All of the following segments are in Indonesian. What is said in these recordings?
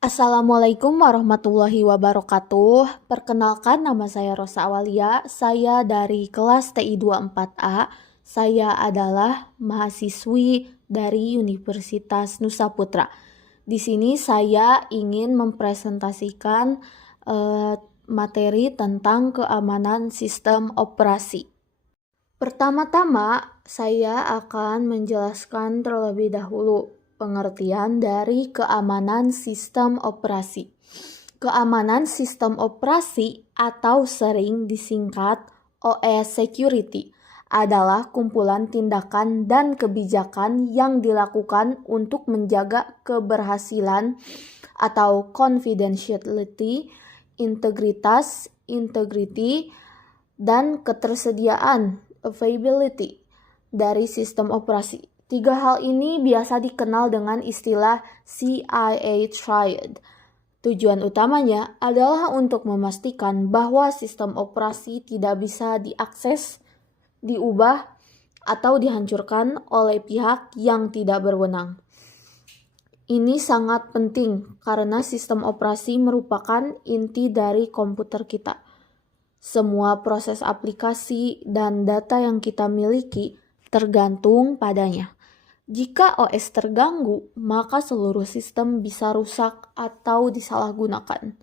Assalamualaikum warahmatullahi wabarakatuh. Perkenalkan, nama saya Rosa Awalia. Saya dari kelas TI 24A. Saya adalah mahasiswi dari Universitas Nusa Putra. Di sini saya ingin mempresentasikan materi tentang keamanan sistem operasi. Pertama-tama, saya akan menjelaskan terlebih dahulu pengertian dari keamanan sistem operasi. Keamanan sistem operasi atau sering disingkat OS Security adalah kumpulan tindakan dan kebijakan yang dilakukan untuk menjaga keberhasilan atau confidentiality, integritas, integrity, dan ketersediaan availability dari sistem operasi. Tiga hal ini biasa dikenal dengan istilah CIA Triad. Tujuan utamanya adalah untuk memastikan bahwa sistem operasi tidak bisa diakses, diubah, atau dihancurkan oleh pihak yang tidak berwenang. Ini sangat penting karena sistem operasi merupakan inti dari komputer kita. Semua proses aplikasi dan data yang kita miliki tergantung padanya. Jika OS terganggu, maka seluruh sistem bisa rusak atau disalahgunakan.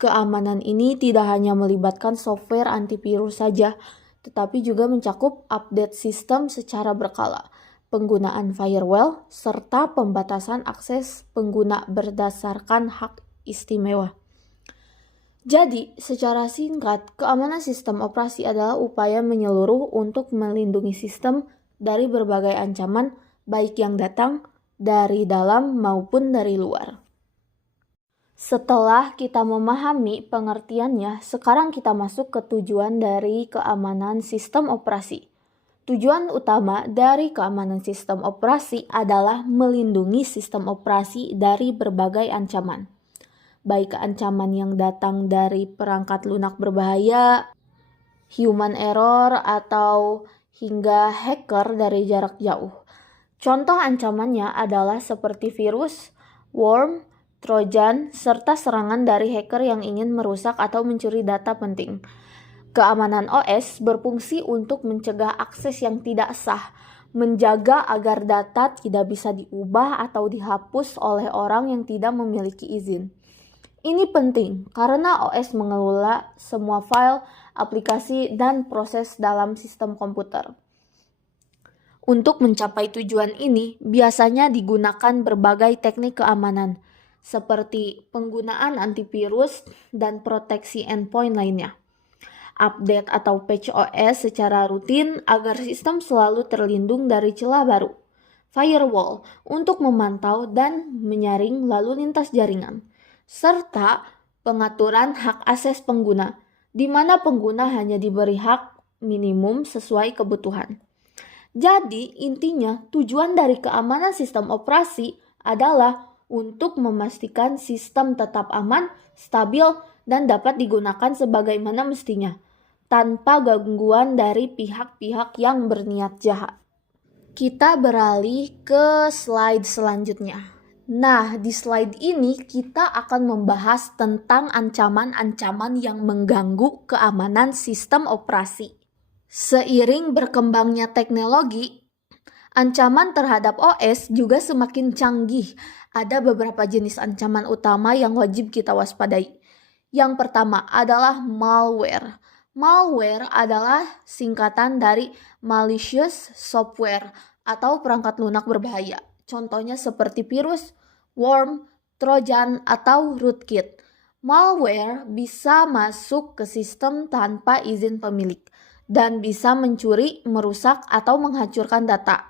Keamanan ini tidak hanya melibatkan software antivirus saja, tetapi juga mencakup update sistem secara berkala, penggunaan firewall, serta pembatasan akses pengguna berdasarkan hak istimewa. Jadi, secara singkat, keamanan sistem operasi adalah upaya menyeluruh untuk melindungi sistem dari berbagai ancaman, baik yang datang dari dalam maupun dari luar. Setelah kita memahami pengertiannya, sekarang kita masuk ke tujuan dari keamanan sistem operasi. Tujuan utama dari keamanan sistem operasi adalah melindungi sistem operasi dari berbagai ancaman, baik ancaman yang datang dari perangkat lunak berbahaya, human error, atau hingga hacker dari jarak jauh. Contoh ancamannya adalah seperti virus, worm, trojan, serta serangan dari hacker yang ingin merusak atau mencuri data penting. Keamanan OS berfungsi untuk mencegah akses yang tidak sah, menjaga agar data tidak bisa diubah atau dihapus oleh orang yang tidak memiliki izin. Ini penting karena OS mengelola semua file, aplikasi, dan proses dalam sistem komputer. Untuk mencapai tujuan ini, biasanya digunakan berbagai teknik keamanan, seperti penggunaan antivirus dan proteksi endpoint lainnya. Update atau patch OS secara rutin agar sistem selalu terlindung dari celah baru. Firewall untuk memantau dan menyaring lalu lintas jaringan. Serta pengaturan hak akses pengguna, di mana pengguna hanya diberi hak minimum sesuai kebutuhan. Jadi, intinya tujuan dari keamanan sistem operasi adalah untuk memastikan sistem tetap aman, stabil, dan dapat digunakan sebagaimana mestinya, tanpa gangguan dari pihak-pihak yang berniat jahat. Kita beralih ke slide selanjutnya. Nah, di slide ini kita akan membahas tentang ancaman-ancaman yang mengganggu keamanan sistem operasi. Seiring berkembangnya teknologi, ancaman terhadap OS juga semakin canggih. Ada beberapa jenis ancaman utama yang wajib kita waspadai. Yang pertama adalah malware. Malware adalah singkatan dari malicious software atau perangkat lunak berbahaya. Contohnya seperti virus, worm, trojan, atau rootkit. Malware bisa masuk ke sistem tanpa izin pemilik dan bisa mencuri, merusak, atau menghancurkan data.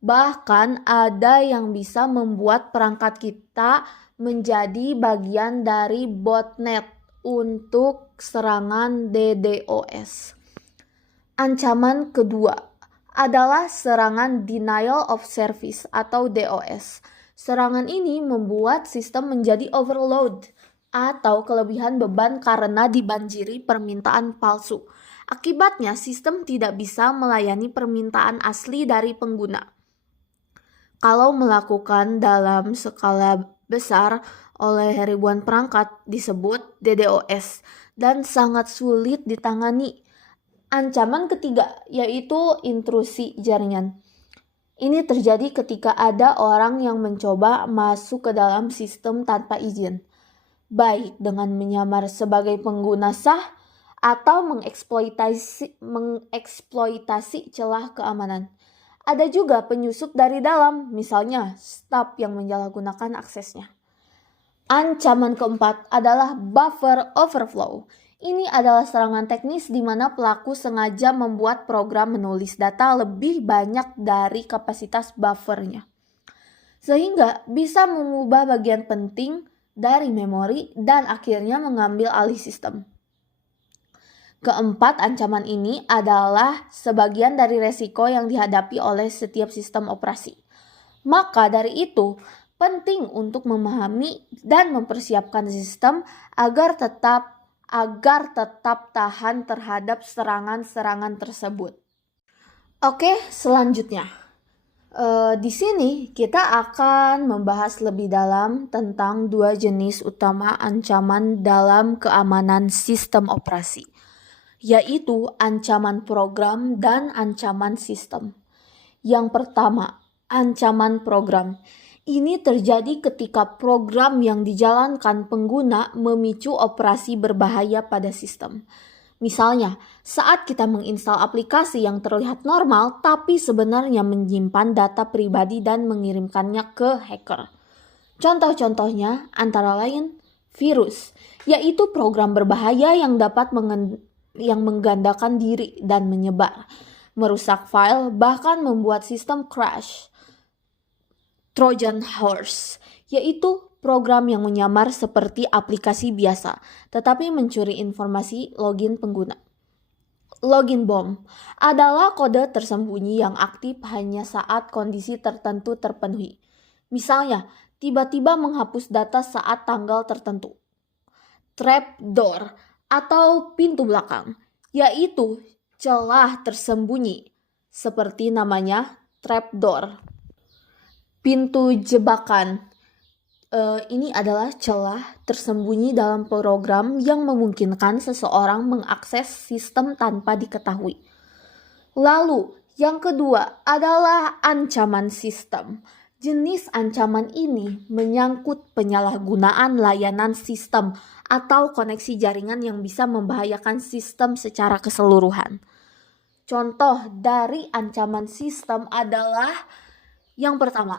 Bahkan ada yang bisa membuat perangkat kita menjadi bagian dari botnet untuk serangan DDoS. Ancaman kedua adalah serangan denial of service atau DOS. Serangan ini membuat sistem menjadi overload atau kelebihan beban karena dibanjiri permintaan palsu. Akibatnya, sistem tidak bisa melayani permintaan asli dari pengguna. Kalau melakukan dalam skala besar, oleh ribuan perangkat disebut DDoS dan sangat sulit ditangani. Ancaman ketiga yaitu intrusi jaringan. Ini terjadi ketika ada orang yang mencoba masuk ke dalam sistem tanpa izin, baik dengan menyamar sebagai pengguna sah atau mengeksploitasi celah keamanan. Ada juga penyusup dari dalam, misalnya staf yang menyalahgunakan aksesnya. Ancaman keempat adalah buffer overflow. Ini adalah serangan teknis di mana pelaku sengaja membuat program menulis data lebih banyak dari kapasitas buffernya, sehingga bisa mengubah bagian penting dari memori dan akhirnya mengambil alih sistem. Keempat, ancaman ini adalah sebagian dari resiko yang dihadapi oleh setiap sistem operasi. Maka dari itu, penting untuk memahami dan mempersiapkan sistem agar tetap tahan terhadap serangan-serangan tersebut. Oke, selanjutnya. Di sini kita akan membahas lebih dalam tentang dua jenis utama ancaman dalam keamanan sistem operasi, yaitu ancaman program dan ancaman sistem. Yang pertama, ancaman program. Ini terjadi ketika program yang dijalankan pengguna memicu operasi berbahaya pada sistem. Misalnya, saat kita menginstal aplikasi yang terlihat normal tapi sebenarnya menyimpan data pribadi dan mengirimkannya ke hacker. Contoh-contohnya antara lain virus, yaitu program berbahaya yang dapat menggandakan diri dan menyebar, merusak file, bahkan membuat sistem crash. Trojan horse, yaitu program yang menyamar seperti aplikasi biasa, tetapi mencuri informasi login pengguna. Login bomb adalah kode tersembunyi yang aktif hanya saat kondisi tertentu terpenuhi. Misalnya, tiba-tiba menghapus data saat tanggal tertentu. Trapdoor atau pintu belakang, yaitu celah tersembunyi, seperti namanya trapdoor. Pintu jebakan. Ini adalah celah tersembunyi dalam program yang memungkinkan seseorang mengakses sistem tanpa diketahui. Lalu, yang kedua adalah ancaman sistem. Jenis ancaman ini menyangkut penyalahgunaan layanan sistem atau koneksi jaringan yang bisa membahayakan sistem secara keseluruhan. Contoh dari ancaman sistem adalah yang pertama,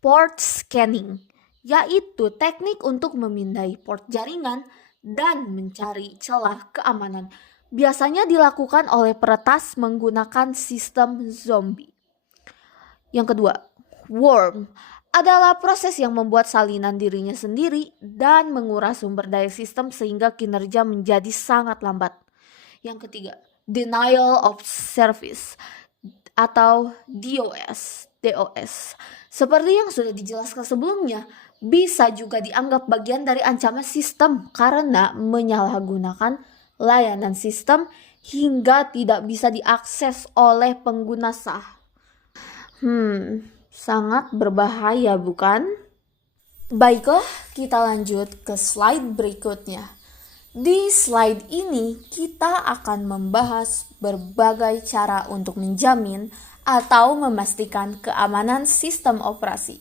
port scanning, yaitu teknik untuk memindai port jaringan dan mencari celah keamanan. Biasanya dilakukan oleh peretas menggunakan sistem zombie. Yang kedua, worm adalah proses yang membuat salinan dirinya sendiri dan menguras sumber daya sistem sehingga kinerja menjadi sangat lambat. Yang ketiga, denial of service atau DOS. Seperti yang sudah dijelaskan sebelumnya, bisa juga dianggap bagian dari ancaman sistem karena menyalahgunakan layanan sistem hingga tidak bisa diakses oleh pengguna sah. Sangat berbahaya bukan? Baiklah, kita lanjut ke slide berikutnya. Di slide ini kita akan membahas berbagai cara untuk menjamin atau memastikan keamanan sistem operasi.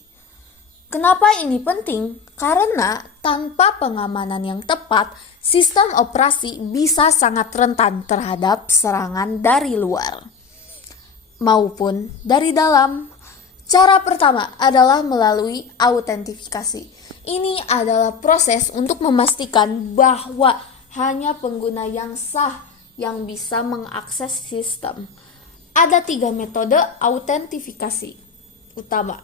Kenapa ini penting? Karena tanpa pengamanan yang tepat, sistem operasi bisa sangat rentan terhadap serangan dari luar maupun dari dalam. Cara pertama adalah melalui autentifikasi. Ini adalah proses untuk memastikan bahwa hanya pengguna yang sah yang bisa mengakses sistem. Ada 3 metode autentifikasi utama.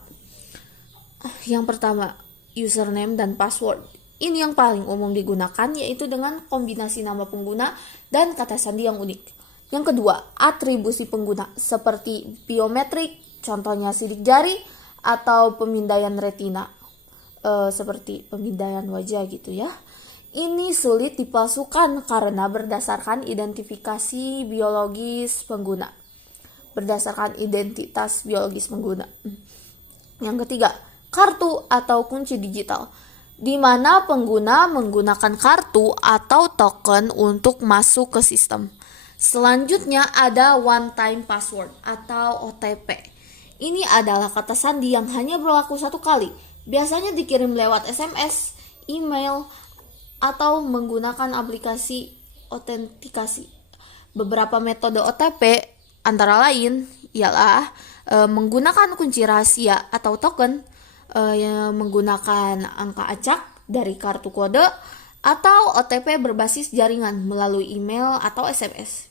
Yang pertama, username dan password. Ini yang paling umum digunakan, yaitu dengan kombinasi nama pengguna dan kata sandi yang unik. Yang kedua, atribusi pengguna seperti biometrik, contohnya sidik jari, atau pemindaian retina, seperti pemindaian wajah gitu ya. Ini sulit dipalsukan karena berdasarkan identifikasi biologis pengguna. Berdasarkan identitas biologis pengguna. Yang ketiga, kartu atau kunci digital. di mana pengguna menggunakan kartu atau token untuk masuk ke sistem. Selanjutnya ada one time password atau OTP. Ini adalah kata sandi yang hanya berlaku satu kali. Biasanya dikirim lewat SMS, email, atau menggunakan aplikasi autentikasi. Beberapa metode OTP antara lain ialah menggunakan kunci rahasia atau token, menggunakan angka acak dari kartu kode, atau OTP berbasis jaringan melalui email atau SMS.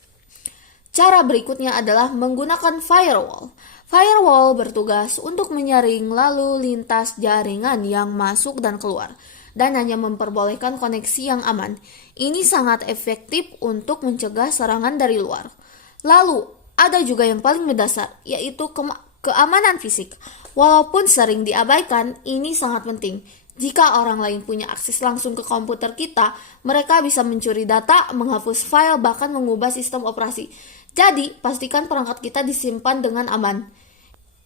Cara berikutnya adalah menggunakan firewall. Firewall bertugas untuk menyaring lalu lintas jaringan yang masuk dan keluar, dan hanya memperbolehkan koneksi yang aman. Ini sangat efektif untuk mencegah serangan dari luar. Lalu, ada juga yang paling mendasar, yaitu keamanan fisik. Walaupun sering diabaikan, ini sangat penting. Jika orang lain punya akses langsung ke komputer kita, mereka bisa mencuri data, menghapus file, bahkan mengubah sistem operasi. Jadi, pastikan perangkat kita disimpan dengan aman.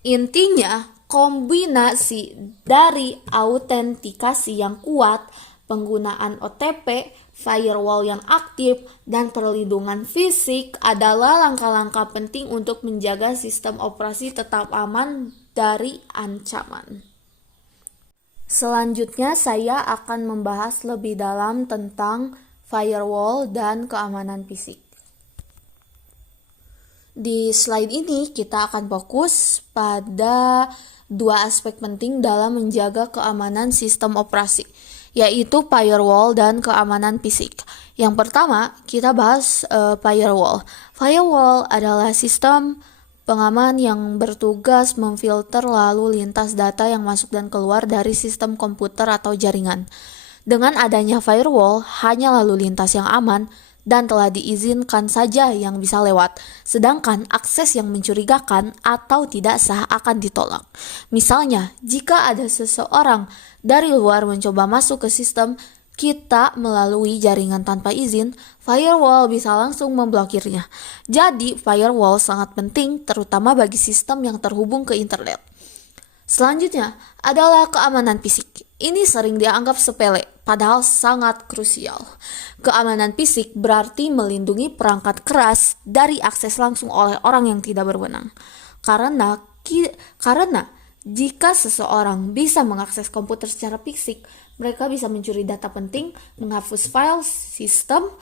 Intinya, kombinasi dari autentikasi yang kuat, penggunaan OTP, firewall yang aktif, dan perlindungan fisik adalah langkah-langkah penting untuk menjaga sistem operasi tetap aman dari ancaman. Selanjutnya, saya akan membahas lebih dalam tentang firewall dan keamanan fisik. Di slide ini kita akan fokus pada dua aspek penting dalam menjaga keamanan sistem operasi, yaitu firewall dan keamanan fisik. Yang pertama, kita bahas firewall. Firewall adalah sistem pengaman yang bertugas memfilter lalu lintas data yang masuk dan keluar dari sistem komputer atau jaringan. Dengan adanya firewall, hanya lalu lintas yang aman dan telah diizinkan saja yang bisa lewat, sedangkan akses yang mencurigakan atau tidak sah akan ditolak. Misalnya, jika ada seseorang dari luar mencoba masuk ke sistem kita melalui jaringan tanpa izin, firewall bisa langsung memblokirnya. Jadi, firewall sangat penting terutama bagi sistem yang terhubung ke internet. Selanjutnya adalah keamanan fisik. Ini sering dianggap sepele, padahal sangat krusial. Keamanan fisik berarti melindungi perangkat keras dari akses langsung oleh orang yang tidak berwenang. Karena jika seseorang bisa mengakses komputer secara fisik, mereka bisa mencuri data penting, menghapus file sistem,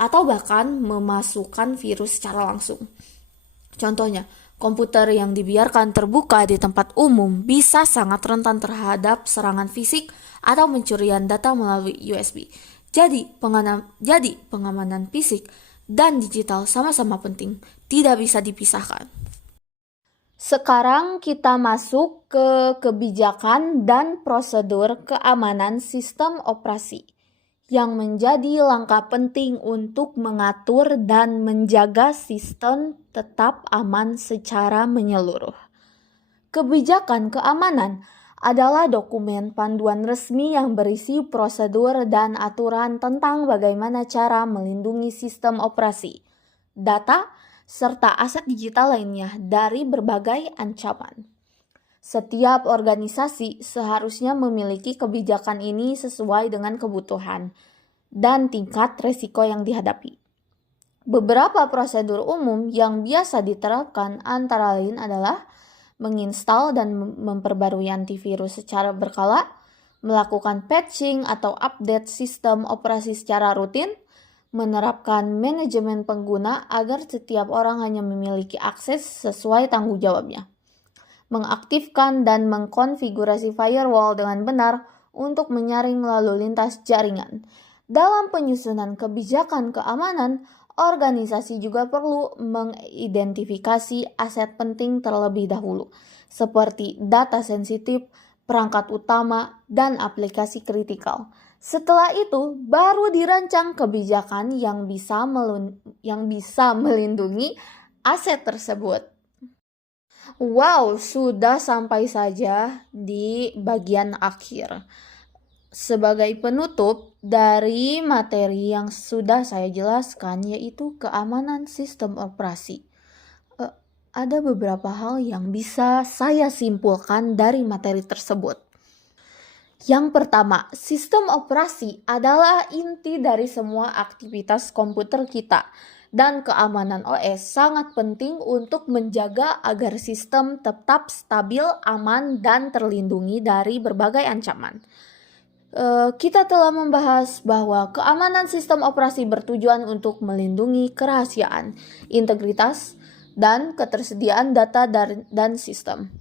atau bahkan memasukkan virus secara langsung. Contohnya, komputer yang dibiarkan terbuka di tempat umum bisa sangat rentan terhadap serangan fisik atau pencurian data melalui USB. Jadi, pengamanan fisik dan digital sama-sama penting, tidak bisa dipisahkan. Sekarang kita masuk ke kebijakan dan prosedur keamanan sistem operasi yang menjadi langkah penting untuk mengatur dan menjaga sistem tetap aman secara menyeluruh. Kebijakan keamanan adalah dokumen panduan resmi yang berisi prosedur dan aturan tentang bagaimana cara melindungi sistem operasi, data, serta aset digital lainnya dari berbagai ancaman. Setiap organisasi seharusnya memiliki kebijakan ini sesuai dengan kebutuhan dan tingkat risiko yang dihadapi. Beberapa prosedur umum yang biasa diterapkan antara lain adalah menginstal dan memperbarui antivirus secara berkala, melakukan patching atau update sistem operasi secara rutin, menerapkan manajemen pengguna agar setiap orang hanya memiliki akses sesuai tanggung jawabnya, mengaktifkan dan mengkonfigurasi firewall dengan benar untuk menyaring lalu lintas jaringan. Dalam penyusunan kebijakan keamanan, organisasi juga perlu mengidentifikasi aset penting terlebih dahulu, seperti data sensitif, perangkat utama, dan aplikasi kritikal. Setelah itu, baru dirancang kebijakan yang bisa melindungi aset tersebut. Wow, sudah sampai saja di bagian akhir. Sebagai penutup dari materi yang sudah saya jelaskan, yaitu keamanan sistem operasi, ada beberapa hal yang bisa saya simpulkan dari materi tersebut. Yang pertama, sistem operasi adalah inti dari semua aktivitas komputer kita, dan keamanan OS sangat penting untuk menjaga agar sistem tetap stabil, aman, dan terlindungi dari berbagai ancaman. Kita telah membahas bahwa keamanan sistem operasi bertujuan untuk melindungi kerahasiaan, integritas, dan ketersediaan data dan sistem.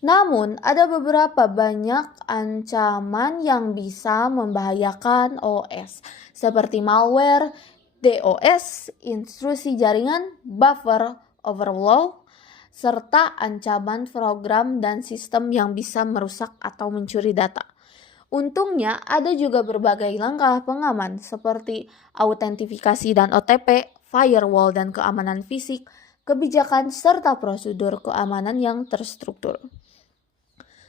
Namun, ada beberapa banyak ancaman yang bisa membahayakan OS, seperti malware, DOS, intrusi jaringan, buffer overflow, serta ancaman program dan sistem yang bisa merusak atau mencuri data. Untungnya, ada juga berbagai langkah pengaman seperti autentifikasi dan OTP, firewall dan keamanan fisik, kebijakan, serta prosedur keamanan yang terstruktur.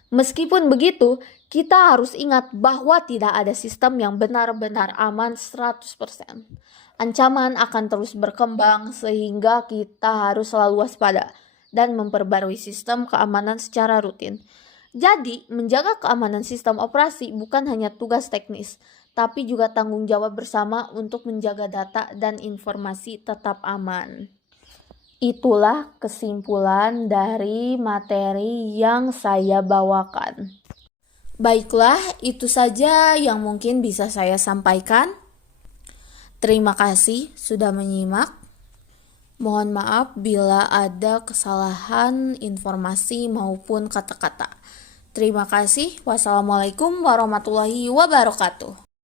Meskipun begitu, kita harus ingat bahwa tidak ada sistem yang benar-benar aman 100%. Ancaman akan terus berkembang sehingga kita harus selalu waspada dan memperbarui sistem keamanan secara rutin. Jadi, menjaga keamanan sistem operasi bukan hanya tugas teknis, tapi juga tanggung jawab bersama untuk menjaga data dan informasi tetap aman. Itulah kesimpulan dari materi yang saya bawakan. Baiklah, itu saja yang mungkin bisa saya sampaikan. Terima kasih sudah menyimak. Mohon maaf bila ada kesalahan informasi maupun kata-kata. Terima kasih. Wassalamualaikum warahmatullahi wabarakatuh.